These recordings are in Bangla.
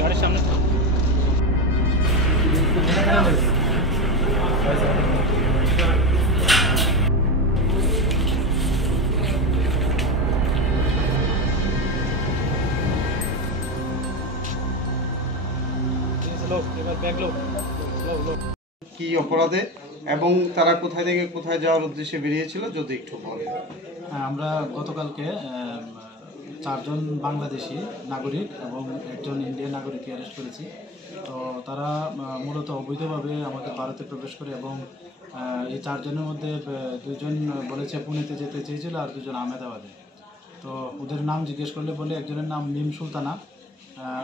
গাড়ির সামনে কি অপরাধে এবং তারা কোথায় থেকে কোথায় যাওয়ার উদ্দেশ্যে বেরিয়েছিল যদি একটু বলেন। আমরা গতকালকে চারজন বাংলাদেশি নাগরিক এবং একজন ইন্ডিয়ান নাগরিককে অ্যারেস্ট করেছি। তো তারা মূলত অবৈধভাবে আমাদের ভারতে প্রবেশ করে এবং এই চারজনের মধ্যে দুজন বলেছে পুনেতে যেতে চেয়েছিল আর দুজন আহমেদাবাদে। তো ওদের নাম জিজ্ঞেস করলে বলে একজনের নাম মিম সুলতানা,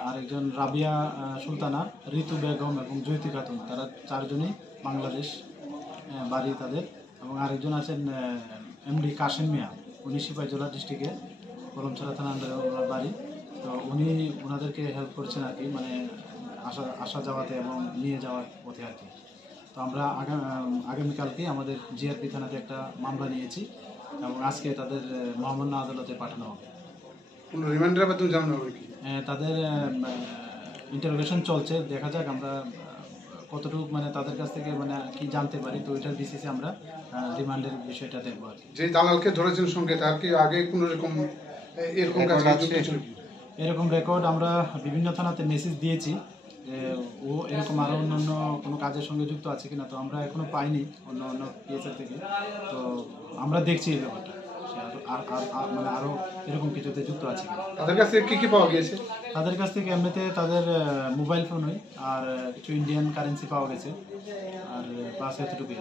আরেকজন রাবিয়া সুলতানা, ঋতু বেগম এবং জয়িতি খাতুন। তারা চারজনই বাংলাদেশ বাড়ি তাদের। এবং আরেকজন আছেন এমডি কাশেম মিয়া, উনি সিপাহীজলা ডিস্ট্রিক্টে কলমছড়া থানা আন্ডারে ওনার বাড়ি। তো উনি ওনাদেরকে হেল্প করছেন আর কি, মানে আসা যাওয়াতে এবং নিয়ে যাওয়ার পথে আর কি। তো আমরা আগামীকালকে আমাদের জিআরপি থানাতে একটা মামলা নিয়েছি এবং আজকে তাদের মহামান্য আদালতে পাঠানো হবে। তাদের ইন্টারোগেশন চলছে, দেখা যাক আমরা কতটুকু মানে তাদের কাছ থেকে মানে কি জানতে পারি। তো ওইটার বেসিসে আমরা রিমান্ডের বিষয়টা দেখবো আর কি। যে দালালকে ধরেছেন সঙ্গে তার কি আগে কোনো রকম এরকম রেকর্ড আমরা বিভিন্ন থানাতে মেসেজ দিয়েছি যে ও এরকম আরও অন্যান্য কোনো কাজের সঙ্গে যুক্ত আছে কিনা। তো আমরা এখনো পাইনি অন্য অন্য পিএসএর থেকে। তো আমরা দেখছি এই ব্যাপারটা মানে আরও এরকম কিছুতে যুক্ত আছে কিনা। তাদের কাছ থেকে কী পাওয়া গিয়েছে? তাদের কাছ থেকে এমনিতে তাদের মোবাইল ফোনই আর কিছু ইন্ডিয়ান কারেন্সি পাওয়া গেছে আর বাস এতটুকুই।